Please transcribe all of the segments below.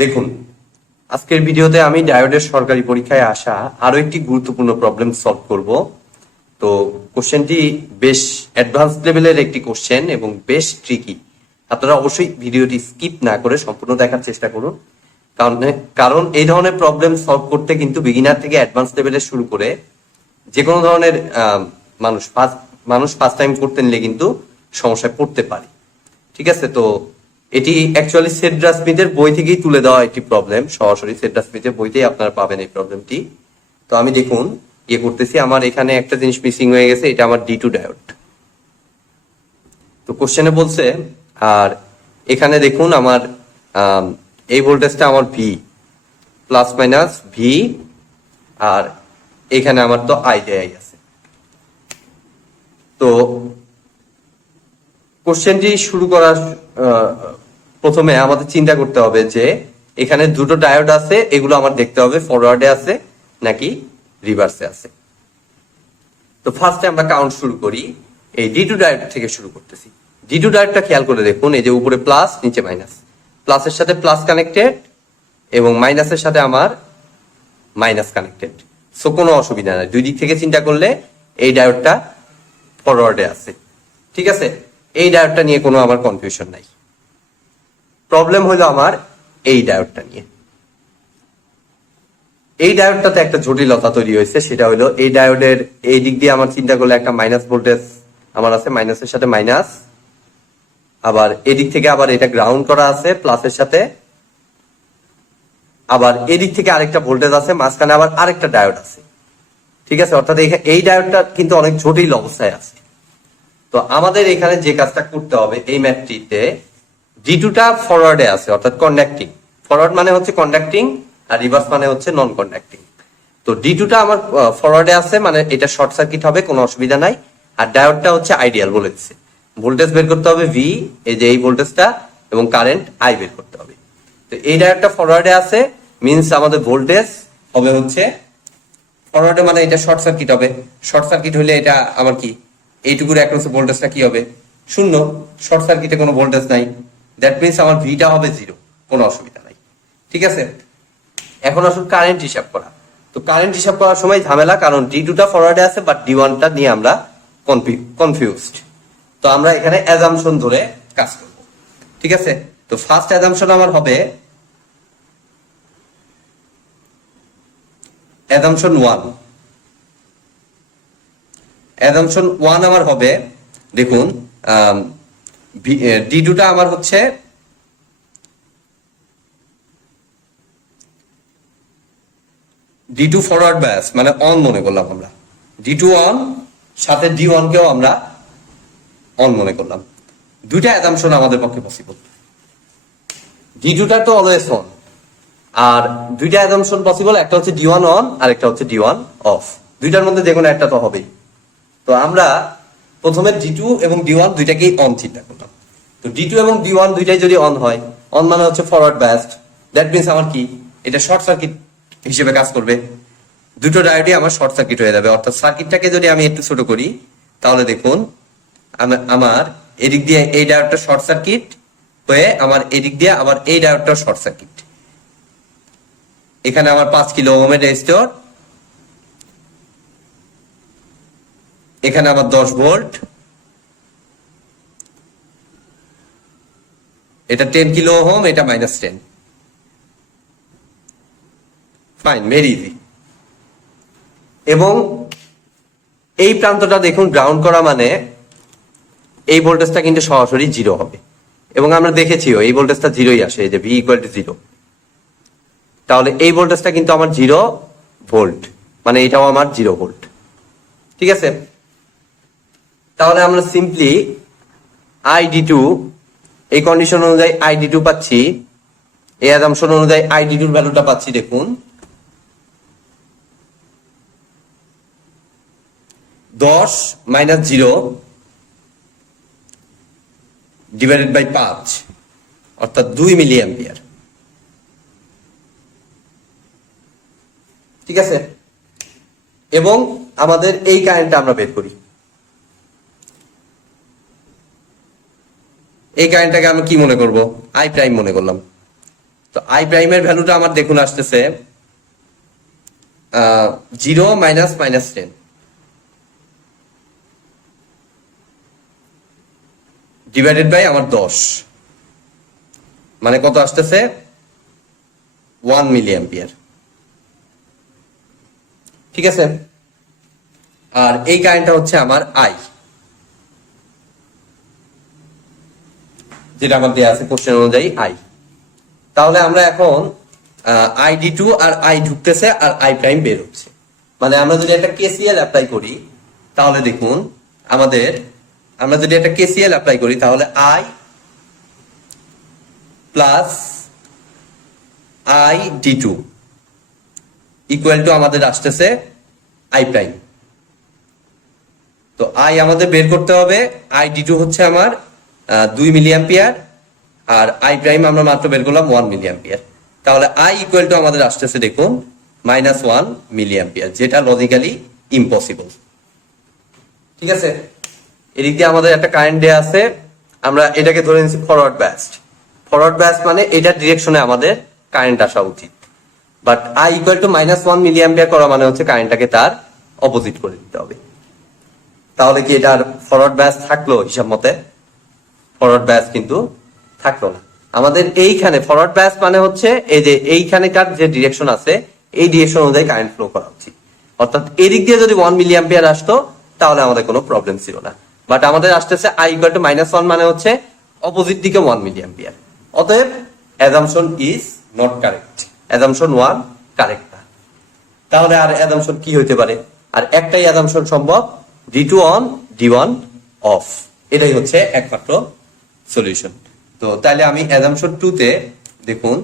দেখুন, আজকের ভিডিওতে আমি ডায়োডের সরকারি পরীক্ষায় আসা আরো একটি গুরুত্বপূর্ণ প্রবলেম সলভ করব। তো কোশ্চেনটি বেশ অ্যাডভান্স লেভেলের একটি কোশ্চেন এবং বেশ ট্রিকি। আপনারা অবশ্যই ভিডিওটি স্কিপ না করে সম্পূর্ণ দেখার চেষ্টা করুন, কারণ এই ধরনের প্রবলেম সলভ করতে কিন্তু বিগিনার থেকে অ্যাডভান্স লেভেলে শুরু করে যে কোনো ধরনের মানুষ ফার্স্ট টাইম করতে নিলে কিন্তু সমস্যায় পড়তে পারে। ঠিক আছে, তো এটি অ্যাকচুয়ালি সেড্রা স্মিথের বই থেকেই তুলে দেওয়া একটি প্রবলেম, সরাসরি সেড্রা স্মিথের বইতেই আপনারা পাবেন এই প্রবলেমটি। তো আমি দেখুন করতেছি, আমার এখানে একটা জিনিস মিসিং হয়ে গেছে, এটা আমার D2 ডায়োড। তো কোশ্চেনে বলছে, আর এখানে দেখুন আমার এই ভোল্টেজটা আমার V প্লাস মাইনাস V, আর এখানে আমার তো আই আছে। তো কোশ্চেনটি শুরু করার প্রথমে আমাদের চিন্তা করতে হবে যে এখানে দুটো ডায়োড আছে, এগুলো আমার দেখতে হবে ফরওয়ার্ডে আছে নাকি রিভার্সে আছে। তো ফার্স্টে আমরা কাউন্ট শুরু করি, এই D2 ডায়োড থেকে শুরু করতেছি। D2 ডায়োডটা খেয়াল করে দেখুন, এই যে উপরে প্লাস নিচে মাইনাস, প্লাসের সাথে প্লাস কানেক্টেড এবং মাইনাসের সাথে আমার মাইনাস কানেক্টেড। সো কোনো অসুবিধা নাই, দুই দিক থেকে চিন্তা করলে এই ডায়োডটা ফরওয়ার্ডে আছে। ঠিক আছে, এই ডায়োডটা নিয়ে কোনো আমার কনফিউশন নাই। প্রবলেম হলো আমার এই ডায়োডটা নিয়ে। এই ডায়োডটাতে একটা জটিলতা তৈরি হয়েছে, সেটা হলো এই ডায়োডের এই দিক দিয়ে আমার চিন্তা করলে একটা মাইনাস ভোল্টেজ আমার আছে, মাইনাসের সাথে মাইনাস, আবার এদিক থেকে আবার এটা গ্রাউন্ড করা আছে প্লাসের সাথে, আবার এদিক থেকে আরেকটা ভোল্টেজ আছে, মাঝখানে আবার আরেকটা ডায়োড আছে। ঠিক আছে, অর্থাৎ এই ডায়োডটা কিন্তু অনেক জটিল অবস্থায় আছে। তো আমাদের এখানে যে কাজটা করতে হবে, এই ম্যাপটিতে D2টা ফরওয়ার্ডে আছে, অর্থাৎ কন্ডাক্টিং। ফরওয়ার্ড মানে হচ্ছে কন্ডাক্টিং আর রিভার্স মানে হচ্ছে নন কন্ডাক্টিং। তো D2টা আমার ফরওয়ার্ডে আছে, মানে এটা শর্ট সার্কিট হবে, কোনো অসুবিধা নাই। আর ডায়োডটা হচ্ছে আইডিয়াল বলে দিচ্ছে। ভোল্টেজ বের করতে হবে V, এই যে এই ভোল্টেজটা, এবং কারেন্ট I বের করতে হবে। তো এই ডায়োডটা ফরওয়ার্ডে আছে, মিনস আমাদের ভোল্টেজ হবে হচ্ছে ফরওয়ার্ডে, মানে এটা শর্ট সার্কিট হবে। শর্ট সার্কিট হলে এটা আমার কি, এইটুকুর অ্যাক্রসে ভোল্টেজটা কি হবে, শূন্য। শর্ট সার্কিটে কোনো ভোল্টেজ নাই, দ্যাট মিনস আমার ভিটা হবে 0, কোনো অসুবিধা নাই। ঠিক আছে, এখন আসুন কারেন্ট হিসাব করা। তো কারেন্ট হিসাব করার সময় ঝামেলা, কারণ D2টা ফরওয়ার্ডে আছে বাট D1টা নিয়ে আমরা কনফিউজড। তো আমরা এখানে অ্যাজাম্পশন ধরে কাজ করব। ঠিক আছে, তো ফার্স্ট অ্যাজাম্পশন আমার হবে অ্যাজাম্পশন 1। অ্যাজাম্পশন 1 আমার হবে, দেখুন D2টা আমার হচ্ছে D2 ফরওয়ার্ড বায়াস, মানে অন মনে করলাম আমরা। D2 অন, সাথে D1 কেও আমরা অন মনে করলাম। দুইটা অ্যাজাম্পশন আমাদের পক্ষে পসিবল। D2টা তো অলওয়েজ অন, আর দুইটা অ্যাজাম্পশন পসিবল, একটা হচ্ছে D1 অন আর একটা হচ্ছে D1 অফ। দুইটার মধ্যে যে কোনো একটা তো হবেই। তো আমরা প্রথমে D2 এবং D1 দুইটাকেই অন চিন্তা করলাম। তো D2 এবং D1 দুইটাই যদি অন হয়, অন মানে হচ্ছে ফরওয়ার্ড বায়াসড, দ্যাট মিনস আমার কি, এটা শর্ট সার্কিট হিসেবে কাজ করবে। দুটো ডায়োডই আমার শর্ট সার্কিট হয়ে যাবে। অর্থাৎ সার্কিটটাকে যদি আমি একটু ছোট করি, তাহলে দেখুন আমার এদিক দিয়ে এই ডায়োডটা শর্ট সার্কিট হয়ে আমার এদিক দিয়ে আবার এই ডায়োডটা শর্ট সার্কিট। এখানে আমার 5 কিলো ওহমের রেজিস্টর, এখানে আমার 10 ভোল্ট, এটা 10 কিলো ওহম, এটা -10। Fine, very easy. এবং এই প্রান্তটা দেখুন গ্রাউন্ড করা, মানে এই ভোল্টেজটা কিন্তু সরাসরি 0 হবে, এবং আমরা দেখেছিও এই ভোল্টেজটা 0ই আসে, এই যে V = 0। তাহলে এই ভোল্টেজটা কিন্তু আমার 0 ভোল্ট, মানে এটাও আমার 0 ভোল্ট। ঠিক আছে, তাহলে আমরা সিম্পলি ID2, এই কন্ডিশন অনুযায়ী ID2 পাচ্ছি, এই অ্যাজাম্পশন অনুযায়ী ID2 এর ভ্যালুটা পাচ্ছি, দেখুন 10 - 0 ডিভাইডেড বাই 5, অর্থাৎ 2 মিলি অ্যাম্পিয়ার। ঠিক আছে, এবং আমাদের এই কারেন্টটা আমরা বের করি। এই কারেন্টটাকে আমি কি মনে করব, আই প্রাইম মনে করলাম। তো আই প্রাইমের ভ্যালুটা আমার দেখুন আসতেছে 0 মাইনাস মাইনাস 10 ডিভাইডেড বাই আমার 10, মানে কত আসতেছে 1 মিলি অ্যাম্পিয়ার। ঠিক আছে, আর এই কারেন্টটা হচ্ছে আমার আই, যেটা আমার দেওয়া আছে কোশ্চেন অনুযায়ী আই। তাহলে আমরা এখন ID2 আর আই ঢুকতেছে আর আই প্রাইম বের হচ্ছে, মানে আমরা যদি একটা কেসিএল অ্যাপ্লাই করি তাহলে দেখুন আমরা যদি একটা কেসিএল অ্যাপ্লাই করি তাহলে I plus ID2 equal to আমাদের আসতেছে আই প্রাইম। তো আই আমাদের বের করতে হবে, ID2 হচ্ছে আমার 2 মিলি অ্যাম্পিয়ার আর আই প্রাইম আমরা মাত্র বের করলাম 1 মিলি অ্যাম্পিয়ার। তাহলে আই ইকুয়াল টু আমাদের আসতেছে দেখুন -1 মিলি অ্যাম্পিয়ার, যেটা লজিক্যালি ইম্পসিবল। ঠিক আছে, এদিক দিয়ে আমাদের একটা কারেন্ট দেয়া আছে, আমরা এটাকে ধরে নিচ্ছি ফরওয়ার্ড ব্যাস্ট। ফরওয়ার্ড ব্যাস্ট মানে এটার ডিরেকশনে আমাদের কারেন্ট আসা উচিত, but I equal to -1 milli ampere করা মানে হচ্ছে কারেন্টটাকে তার অপোজিট করে দিতে হবে। তাহলে কি এটার ফরওয়ার্ড ব্যাস্ট থাকলো? হিসাব মতে ফরওয়ার্ড ব্যাস্ট কিন্তু থাকলো না। আমাদের এইখানে ফরওয়ার্ড ব্যাস মানে হচ্ছে এই যে এইখানেকার যে ডিরেকশন আছে এই ডিরেকশন অনুযায়ী কারেন্ট ফ্লো করা উচিত, অর্থাৎ এদিক দিয়ে যদি 1 মিলি অ্যাম্পিয়ার আসতো তাহলে আমাদের কোনো প্রবলেম ছিল না, বাট আমাদের আসতেছে আই ইকুয়াল টু -1 মানে হচ্ছে অপোজিট দিকে 1 মিলি অ্যাম্পিয়ার। অতএব assumption is not correct, assumption 1 correct না। তাহলে আর অ্যাজাম্পশন কি হইতে পারে? আর একটাই অ্যাজাম্পশন সম্ভব, D2 অন D1 অফ, এটাই হচ্ছে একমাত্র সলিউশন। তো তাহলে আমি অ্যাজাম্পশন 2 তে দেখুন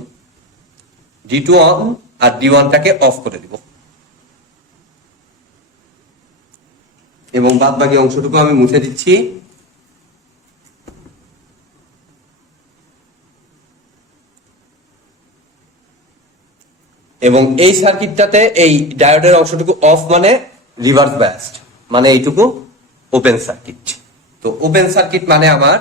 D2 অন আর D1 টাকে অফ করে দিব এবং বাদ বাকি অংশটুকু আমি মুছে দিচ্ছি। এবং এই সার্কিটটাতে এই ডায়োডের অংশটুকু অফ মানে রিভার্স বায়াসড, মানে এইটুকু ওপেন সার্কিট। তো ওপেন সার্কিট মানে আমার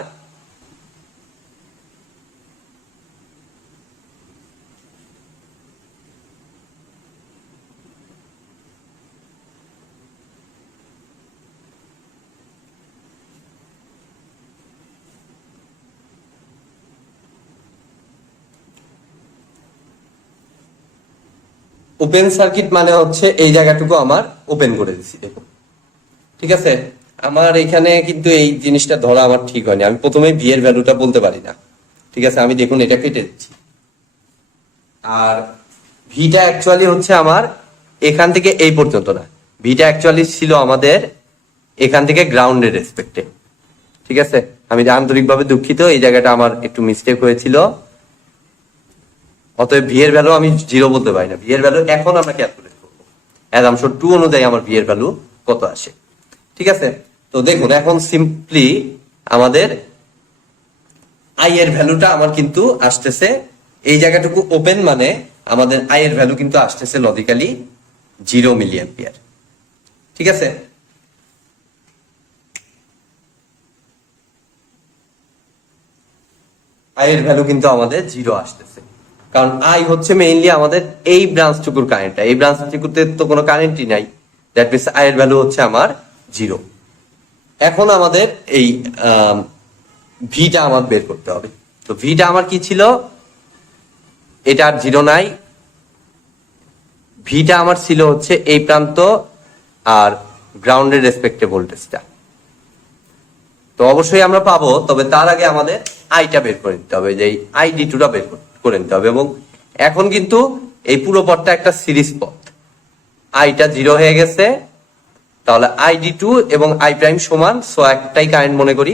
ওপেন সার্কিট মানে হচ্ছে এই জায়গাটুকু আমার ওপেন করে দিচ্ছি দেখুন। ঠিক আছে, আমার এখানে কিন্তু এই জিনিসটা ধরা আমার ঠিক হয়নি, আমি প্রথমে ভি এর ভ্যালুটা বলতে পারি না। ঠিক আছে, আমি দেখুন এটা কেটে দিচ্ছি। আর ভিটা অ্যাকচুয়ালি হচ্ছে আমার এখান থেকে এই পর্যন্ত না, ভিটা অ্যাকচুয়ালি ছিল আমাদের এখান থেকে গ্রাউন্ডের রেসপেক্টে। ঠিক আছে, আমি আন্তরিকভাবে দুঃখিত, এই জায়গাটা আমার একটু মিস্টেক হয়েছিল। অতএব ভি এর ভ্যালু আমি 0 বলতে পারি না, ভি এর ভ্যালু এখন আমরা ক্যালকুলেট করবো অ্যাজাম্পশন 2 অনুযায়ী আমার ভি এর ভ্যালু কত আসে। ঠিক আছে, তো দেখুন এখন সিম্পলি আমাদের আই এর ভ্যালুটা আমার কিন্তু আসতেছে এই জায়গাটুকু ওপেন, মানে আমাদের আই এর ভ্যালু কিন্তু আসতেছে লজিক্যালি 0 মিলি অ্যাম্পিয়ার। ঠিক আছে, আই এর ভ্যালু কিন্তু আমাদের 0 আসতেছে, কারণ আই হচ্ছে মেইনলি আমাদের এই ব্রাঞ্চটুকুর কারেন্টটা, এই ব্রাঞ্চটুকুতে তো কোনো কারেন্টই নাই, দ্যাট মিনস আই এর ভ্যালু হচ্ছে আমার 0। এখন আমাদের এই ভিটা আমার বের করতে হবে। তো ভিটা আমার কি ছিল, এটা আর 0 নাই, ভিটা আমার ছিল হচ্ছে এই প্রান্ত আর গ্রাউন্ডের রেসপেক্টে ভোল্টেজটা। তো অবশ্যই আমরা পাবো, তবে তার আগে আমাদের আইটা বের করে নিতে হবে, যে ID2 টা বের করে নিতে হবে। এবং এখন কিন্তু এই পুরো পথটা একটা সিরিজ পথ, আইটা 0 হয়ে গেছে, তাহলে ID2 এবং আই প্রাইম সমান, সো একটাই কারেন্ট মনে করি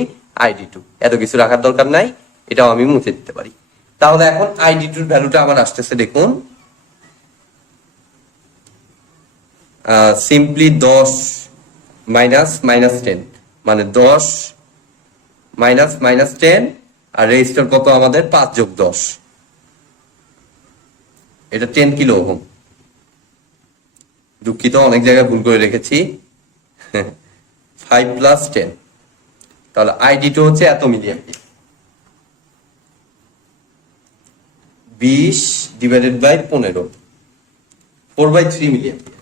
ID2, এত কিছু রাখার দরকার নাই, এটাও আমি মুছে দিতে পারি। তাহলে এখন ID2 এর ভ্যালুটা আমার আসতেছে দেখুন সিম্পলি 10 মাইনাস -10, মানে 10 মাইনাস -10, আর রেজিস্টার কত আমাদের 5 যোগ 10, এটা 10 কিলো ওহম। দুঃখিত, অনেক জায়গায় ভুল করে রেখেছি, 5 + 10, তাহলে ID2 হচ্ছে এত milli ampere. 20 divided by 15, 4/3 milli ampere.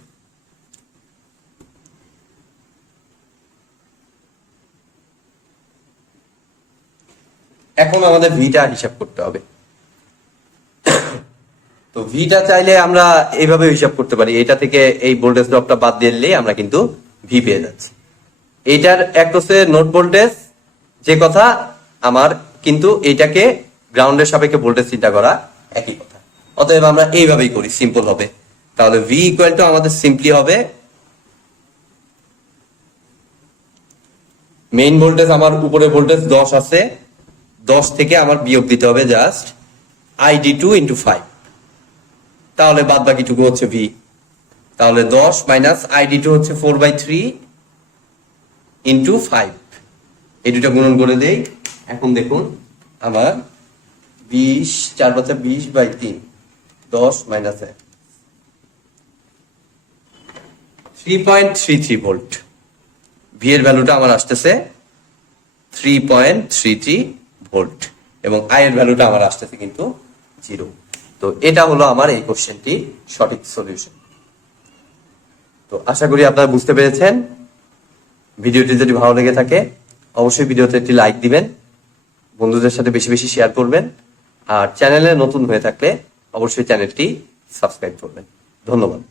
এখন আমাদের ভিটা হিসাব করতে হবে। তো ভিটা চাইলে আমরা এইভাবে হিসাব করতে পারি, এটা থেকে এই ভোল্টেজ ড্রপটা বাদ দিলেই আমরা কিন্তু ভি পেয়ে যাচ্ছি। এইটার এক হচ্ছে নোড ভোল্টেজ, যে কথা আমার কিন্তু এইটাকে গ্রাউন্ডের সাপেক্ষে ভোল্টেজ চিন্তা করা একই কথা। অতএব আমরা এইভাবেই করি, সিম্পল হবে। তাহলে ভি ইকুয়াল টু আমাদের সিম্পলি হবে মেইন ভোল্টেজ, আমার উপরে ভোল্টেজ 10 আছে, 10 থেকে আমার বিয়োগ দিতে হবে জাস্ট ID2 × 5, তাহলে বাদ বাকিটুকু হচ্ছে ভি। তাহলে 10 মাইনাস ID2 হচ্ছে 4/3 × 5, এই দুটো গুণন করে দেই। এখন দেখুন আমার 20 4 5 20/3, 10 মাইনাস 1, 3.33 ভোল্ট। ভি এর ভ্যালুটা আমার আসতেছে 3.33 ভোল্ট এবং আই এর ভ্যালুটা আমার আসতেছে কিন্তু 0। তো এটা হলো আমার এই কোশ্চেনটি সঠিক সলিউশন। তো আশা করি আপনারা বুঝতে পেরেছেন। ভিডিওটি যদি ভালো লেগে থাকে অবশ্যই ভিডিওতে একটি লাইক দিবেন, বন্ধুদের সাথে বেশি বেশি শেয়ার করবেন, আর চ্যানেলে নতুন হয়ে থাকলে অবশ্যই চ্যানেলটি সাবস্ক্রাইব করবেন। ধন্যবাদ।